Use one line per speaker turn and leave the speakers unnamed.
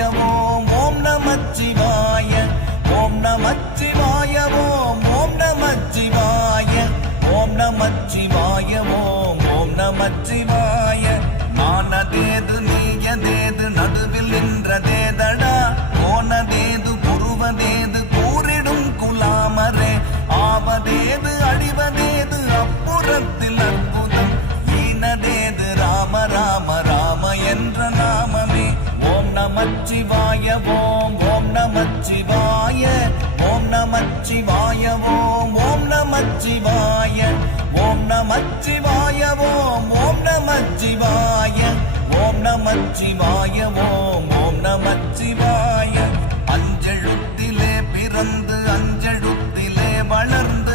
ஓம் ஓம் நமச்சிவாய. ஓம் நமச்சிவாய ஓம் ஓம் நமச்சிவாய. ஓம் நமச்சிவாய ஓம் ஓம் நமச்சிவாய. மானதேது நீயதேது நடுவில் நின்றதேதடா. போனதேது புருவதேது கூறிடும் குலாமரே. ஆவதேது நமச்சிவாய ஓம் ஓம் நமச்சிவாய ஓம் நமச்சிவாய ஓம் ஓம் நமச்சிவாய ஓம் நமச்சிவாய ஓம் ஓம் நமச்சிவாய ஓம் நமச்சிவாய ஓம் ஓம் நமச்சிவாய. அஞ்செழுத்திலே பிறந்து அஞ்செழுத்திலே வளர்ந்து